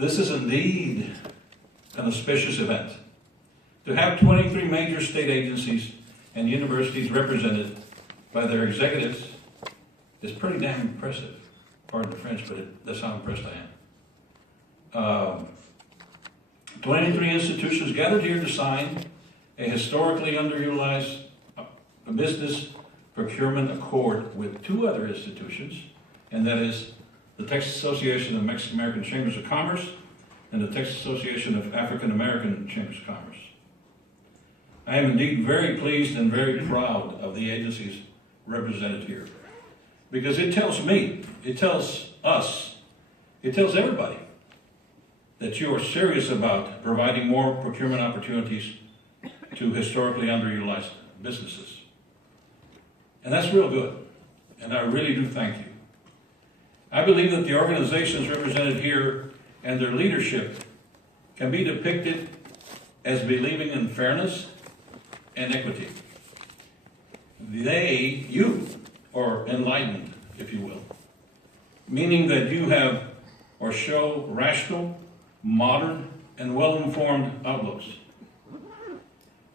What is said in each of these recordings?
This is indeed an auspicious event. To have 23 major state agencies and universities represented by their executives is pretty damn impressive. Pardon the French, but that's how impressed I am. 23 institutions gathered here to sign a historically underutilized business procurement accord with two other institutions, and that is the Texas Association of Mexican American Chambers of Commerce and the Texas Association of African American Chambers of Commerce. I am indeed very pleased and very proud of the agencies represented here, because it tells me, it tells us, it tells everybody that you are serious about providing more procurement opportunities to historically underutilized businesses. And that's real good, and I really do thank you. I believe that the organizations represented here and their leadership can be depicted as believing in fairness and equity. You are enlightened, if you will, meaning that you have or show rational, modern, and well-informed outlooks.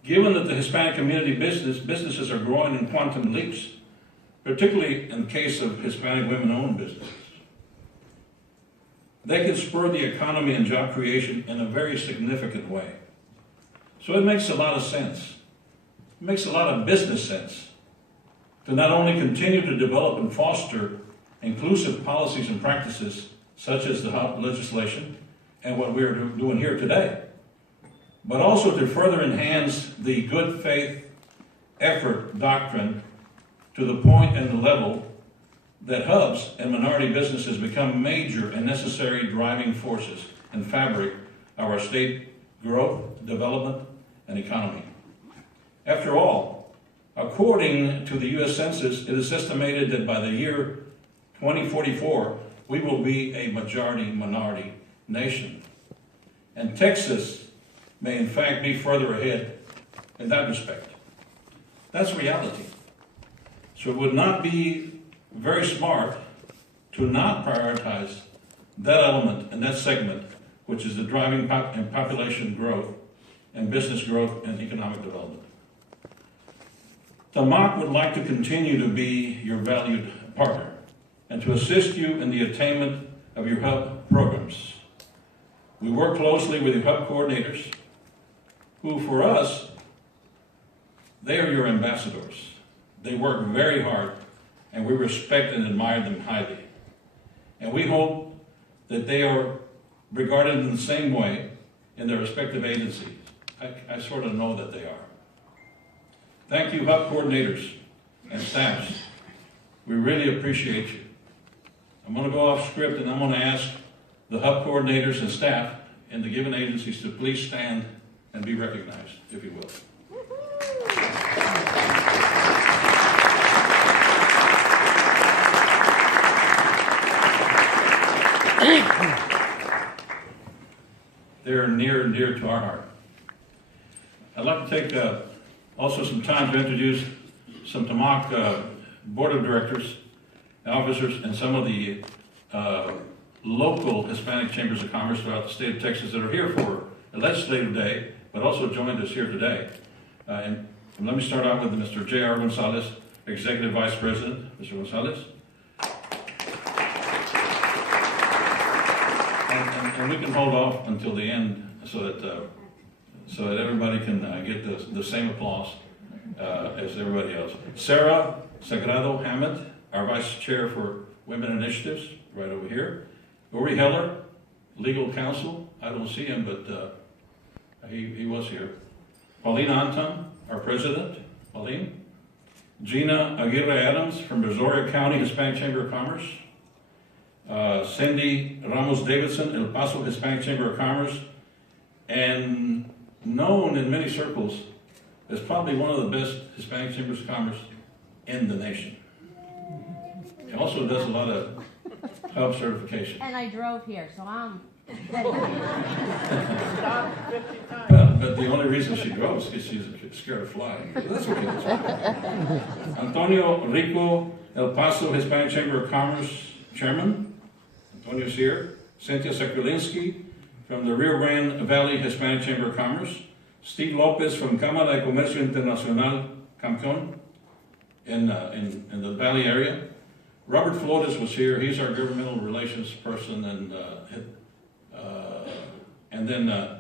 Given that the Hispanic community businesses are growing in quantum leaps, particularly in the case of Hispanic women-owned businesses, they can spur the economy and job creation in a very significant way. So it makes a lot of sense. It makes a lot of business sense to not only continue to develop and foster inclusive policies and practices such as the HUB legislation and what we're doing here today, but also to further enhance the good faith effort doctrine to the point and the level that hubs and minority businesses become major and necessary driving forces and fabric of our state growth, development, and economy. After all, according to the U.S. Census, it is estimated that by the year 2044, we will be a majority-minority nation. And Texas may in fact be further ahead in that respect. That's reality. So it would not be very smart to not prioritize that element and that segment, which is the driving in population growth and business growth and economic development. TAMACC would like to continue to be your valued partner and to assist you in the attainment of your HUB programs. We work closely with your HUB coordinators, who for us, they are your ambassadors. They work very hard, and we respect and admire them highly. And we hope that they are regarded in the same way in their respective agencies. I sort of know that they are. Thank you, HUB coordinators and staffs. We really appreciate you. I'm going to go off script, and I'm going to ask the HUB coordinators and staff in the given agencies to please stand and be recognized, if you will. They're near and dear to our heart. I'd like to take also some time to introduce some TAMACC board of directors, officers, and some of the local Hispanic Chambers of Commerce throughout the state of Texas that are here for a legislative day, but also joined us here today. And let me start off with Mr. J.R. Gonzalez, Executive Vice President. Mr. Gonzalez. And we can hold off until the end so that everybody can get the same applause as everybody else. Sarah Sagrado Hammett, our Vice Chair for Women Initiatives, right over here. Uri Heller, Legal Counsel. I don't see him, but he was here. Paulina Anton, our President. Pauline. Gina Aguirre Adams from Brazoria County Hispanic Chamber of Commerce. Cindy Ramos Davidson, El Paso Hispanic Chamber of Commerce, and known in many circles as probably one of the best Hispanic Chambers of Commerce in the nation. He also does a lot of HUB certification. And I drove here, so I'm... But the only reason she drove is because she's scared of flying. But that's okay. That's okay. Antonio Rico, El Paso Hispanic Chamber of Commerce Chairman. Antonio's here. Cynthia Sekulinski, from the Rio Grande Valley Hispanic Chamber of Commerce, Steve Lopez from Cámara de Comercio Internacional Cancún in the Valley area. Robert Flores was here. He's our governmental relations person, and then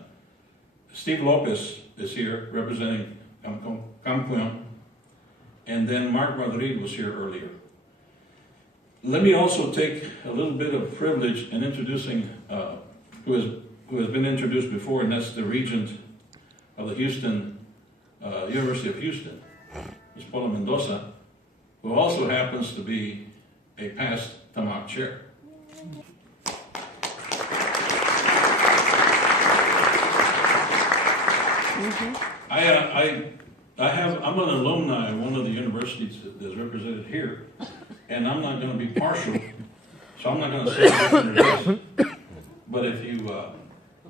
Steve Lopez is here representing Cancún, and then Mark Madrid was here earlier. Let me also take a little bit of privilege in introducing who has been introduced before, and that's the regent of the University of Houston, Ms. Paula Mendoza, who also happens to be a past TAMACC chair. I'm an alumni of one of the universities that's represented here, and I'm not going to be partial, so I'm not going to say different it is. But if you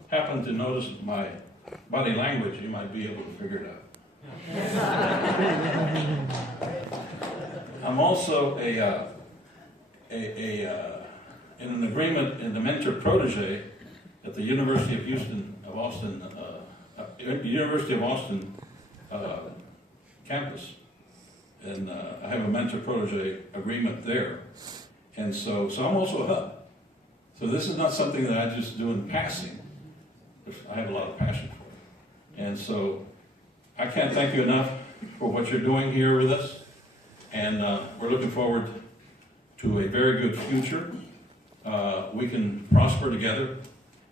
happen to notice my body language, you might be able to figure it out. I'm also in an agreement in the mentor-protege at the University of Austin campus, and I have a mentor-protege agreement there, and so I'm also a hub. So this is not something that I just do in passing. I have a lot of passion for it, and so I can't thank you enough for what you're doing here with us, and we're looking forward to a very good future. We can prosper together,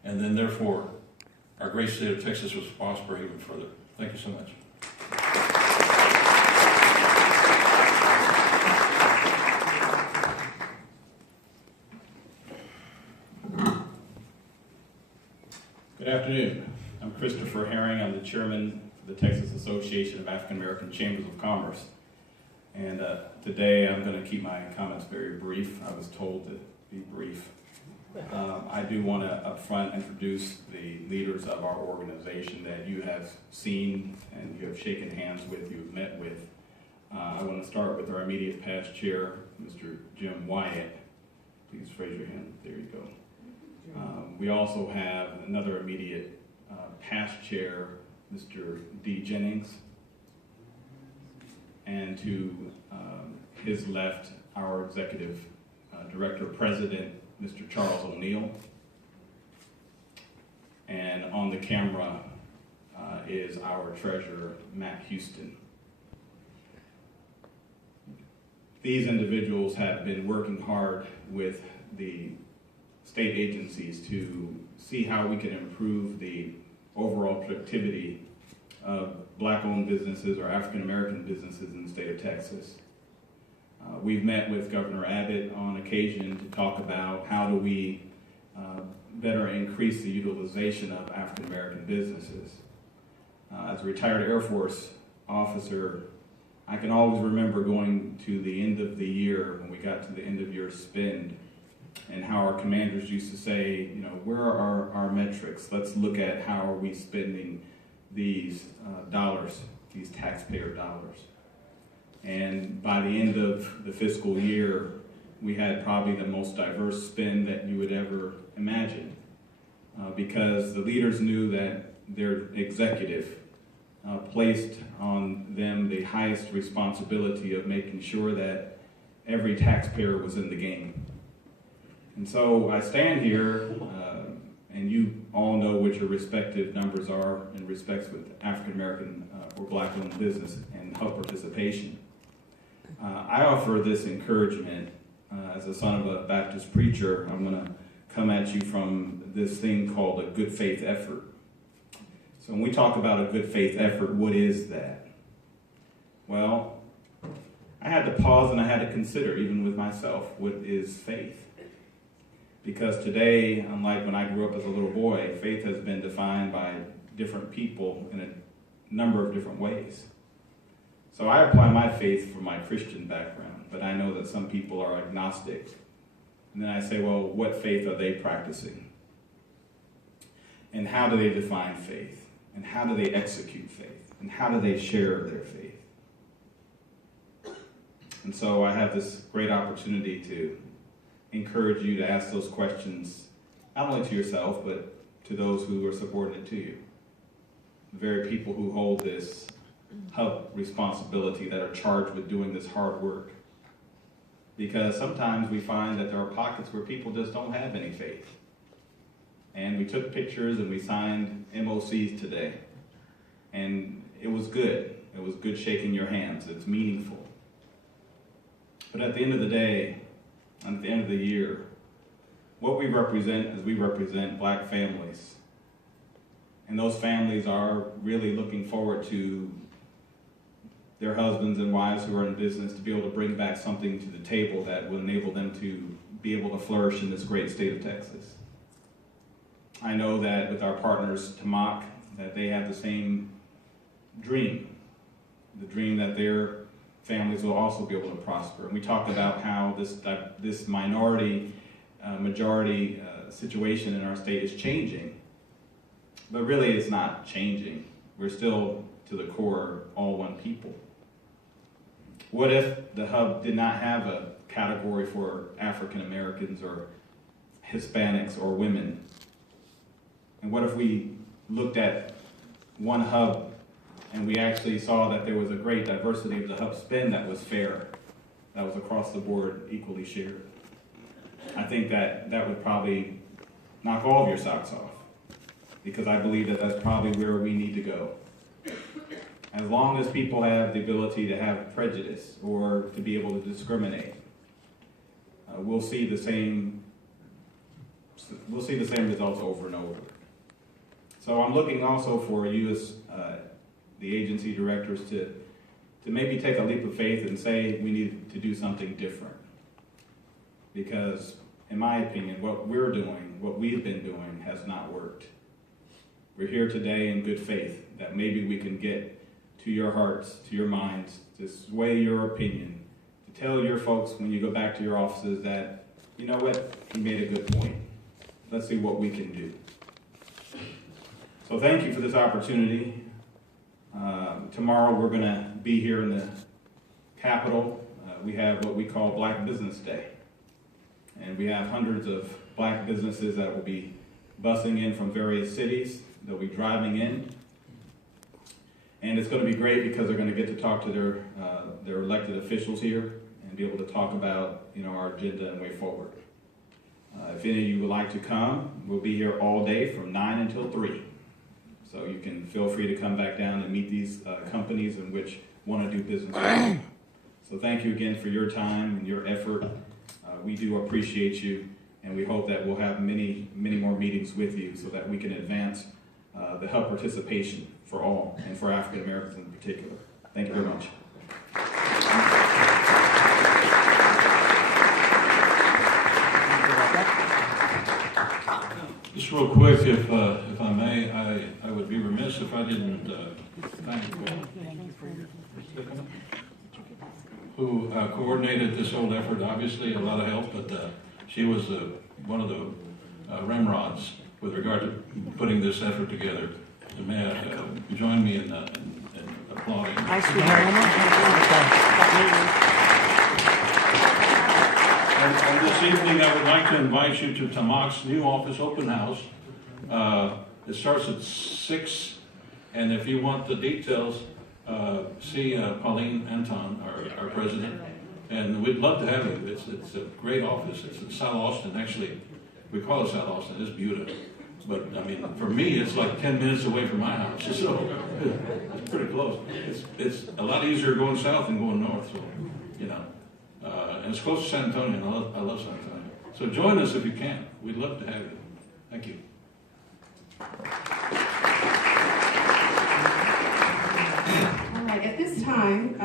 and then therefore our great state of Texas will prosper even further. Thank you so much. Good afternoon. I'm Christopher Herring. I'm the chairman of the Texas Association of African American Chambers of Commerce. And today I'm going to keep my comments very brief. I was told to be brief. I do want to up front introduce the leaders of our organization that you have seen and you have shaken hands with, you have met with. I want to start with our immediate past chair, Mr. Jim Wyatt. Please raise your hand. There you go. We also have another immediate past chair, Mr. D. Jennings, and to his left, our executive director president, Mr. Charles O'Neill, and on the camera is our treasurer, Matt Houston. These individuals have been working hard with the state agencies to see how we can improve the overall productivity of Black-owned businesses or African-American businesses in the state of Texas. We've met with Governor Abbott on occasion to talk about how do we better increase the utilization of African-American businesses. As a retired Air Force officer, I can always remember going to the end of the year when we got to the end of year spend, and how our commanders used to say, you know, where are our metrics? Let's look at how are we spending these dollars, these taxpayer dollars. And by the end of the fiscal year, we had probably the most diverse spend that you would ever imagine, because the leaders knew that their executive placed on them the highest responsibility of making sure that every taxpayer was in the game. And so I stand here, and you all know what your respective numbers are in respects with African American or Black-owned business and health participation. I offer this encouragement as a son of a Baptist preacher. I'm going to come at you from this thing called a good faith effort. So when we talk about a good faith effort, what is that? Well, I had to pause and I had to consider, even with myself, what is faith? Because today, unlike when I grew up as a little boy, faith has been defined by different people in a number of different ways. So I apply my faith from my Christian background, but I know that some people are agnostic. And then I say, well, what faith are they practicing? And how do they define faith? And how do they execute faith? And how do they share their faith? And so I have this great opportunity to encourage you to ask those questions, not only to yourself, but to those who are subordinate to you. The very people who hold this hub responsibility, that are charged with doing this hard work. Because sometimes we find that there are pockets where people just don't have any faith. And we took pictures and we signed MOCs today. And it was good. It was good shaking your hands. It's meaningful. But at the end of the day, at the end of the year, what we represent is we represent Black families. And those families are really looking forward to their husbands and wives who are in business to be able to bring back something to the table that will enable them to be able to flourish in this great state of Texas. I know that with our partners, TAMACC, that they have the same dream, the dream that their families will also be able to prosper. And we talked about how this minority, majority situation in our state is changing, but really it's not changing. We're still, to the core, all one people. What if the hub did not have a category for African Americans or Hispanics or women? And what if we looked at one hub and we actually saw that there was a great diversity of the hub spend that was fair, that was across the board equally shared? I think that would probably knock all of your socks off, because I believe that that's probably where we need to go. As long as people have the ability to have prejudice or to be able to discriminate, we'll see the same results over and over. So I'm looking also for you as the agency directors to maybe take a leap of faith and say we need to do something different. Because in my opinion, what we're doing, what we've been doing, has not worked. We're here today in good faith that maybe we can get to your hearts, to your minds, to sway your opinion, to tell your folks when you go back to your offices that, you know what, he made a good point. Let's see what we can do. So thank you for this opportunity. Tomorrow we're going to be here in the Capitol. We have what we call Black Business Day. And we have hundreds of Black businesses that will be busing in from various cities. They'll be driving in. And it's going to be great because they're going to get to talk to their elected officials here and be able to talk about, our agenda and way forward. If any of you would like to come, we'll be here all day from 9 until 3. So you can feel free to come back down and meet these companies in which want to do business with you. So thank you again for your time and your effort. We do appreciate you, and we hope that we'll have many, many more meetings with you so that we can advance the hub participation for all, and for African Americans in particular. Thank you very much. Just real quick, if I may, I would be remiss if I didn't thank who coordinated this whole effort. Obviously, a lot of help, but she was one of the ramrods with regard to putting this effort together. So may I join me in applauding? And this evening, I would like to invite you to TAMACC's new office open house. It starts at 6, and if you want the details, see Pauline Anton, our president, and we'd love to have you. It's a great office. It's in South Austin. Actually, we call it South Austin. It's beautiful. But I mean, for me, it's like 10 minutes away from my house, so it's pretty close. It's a lot easier going south than going north, so and it's close to San Antonio. And I love San Antonio. So join us if you can. We'd love to have you. Thank you. All right. At this time,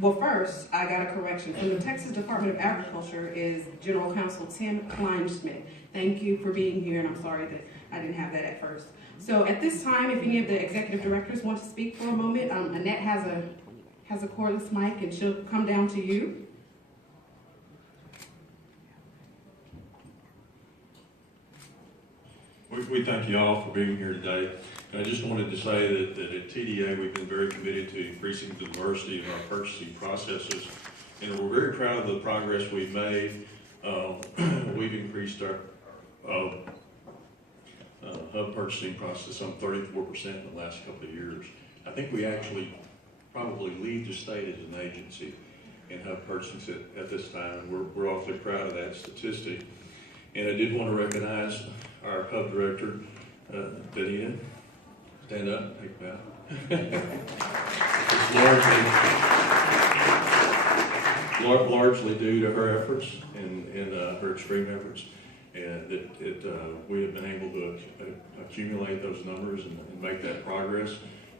well, first I got a correction from the Texas Department of Agriculture. Is General Counsel Tim Kleinschmidt. Thank you for being here, and I'm sorry that I didn't have that at first. So at this time, if any of the executive directors want to speak for a moment, Annette has a cordless mic, and she'll come down to you. We thank you all for being here today. And I just wanted to say that at TDA we've been very committed to increasing the diversity of our purchasing processes, and we're very proud of the progress we've made. We've increased our hub hub purchasing process some 34% in the last couple of years. I think we actually probably lead the state as an agency in hub purchasing at this time, and we're awfully proud of that statistic. And I did want to recognize our hub director, Danita. Stand up, take a bow. It's largely due to her efforts and her extreme efforts, and that we have been able to accumulate those numbers and make that progress,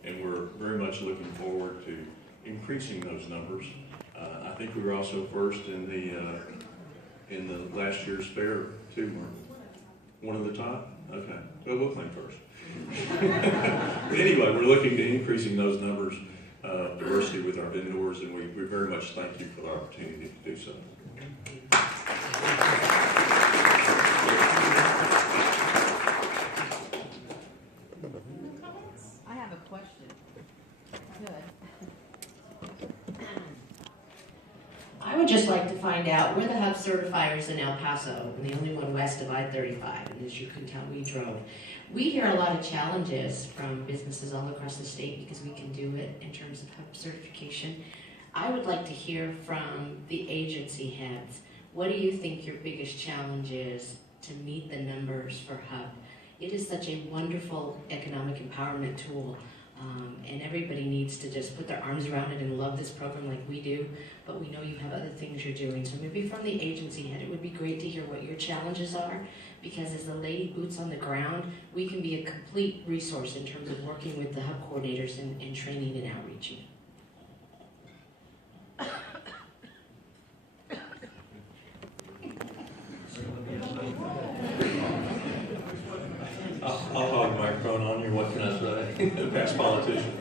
and we're very much looking forward to increasing those numbers. I think we were also first in the last year's fair too, weren't we? One of the top? Okay, well, we'll claim first. But anyway, we're looking to increasing those numbers of diversity with our vendors, and we very much thank you for the opportunity to do so. I have a question. Good. I would just like to find out, we're the hub certifiers in El Paso, and the only one west of I-35, and as you can tell, we drove. We hear a lot of challenges from businesses all across the state because we can do it in terms of hub certification. I would like to hear from the agency heads. What do you think your biggest challenge is to meet the numbers for hub? It is such a wonderful economic empowerment tool. And everybody needs to just put their arms around it and love this program like we do, but we know you have other things you're doing. So maybe from the agency head, it would be great to hear what your challenges are, because as the lady boots on the ground, we can be a complete resource in terms of working with the hub coordinators and training and outreaching. I'll hog the microphone on you. What can I say? Past politician.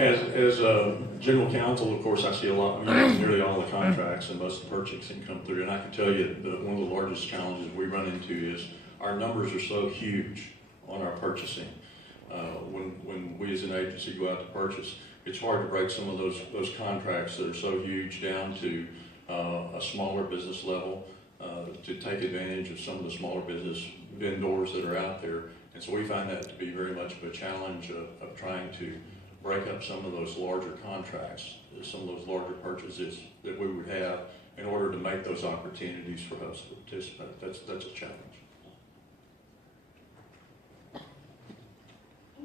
As a general counsel, of course, I see a lot, nearly all the contracts and most of the purchasing come through. And I can tell you that one of the largest challenges we run into is our numbers are so huge on our purchasing. When we as an agency go out to purchase, it's hard to break some of those contracts that are so huge down to a smaller business level. To take advantage of some of the smaller business vendors that are out there. And so we find that to be very much of a challenge of trying to break up some of those larger contracts, some of those larger purchases that we would have in order to make those opportunities for us to participate. That's a challenge.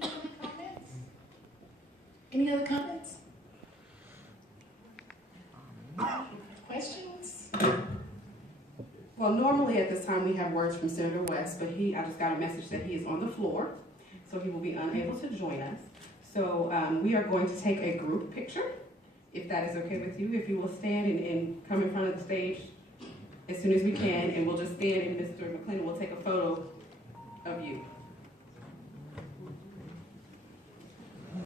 Any other comments? Any other comments? Questions? Well, normally at this time we have words from Senator West, but I just got a message that he is on the floor, so he will be unable to join us. So we are going to take a group picture, if that is okay with you. If you will stand and come in front of the stage as soon as we can, and we'll just stand and Mr. McClendon will take a photo of you.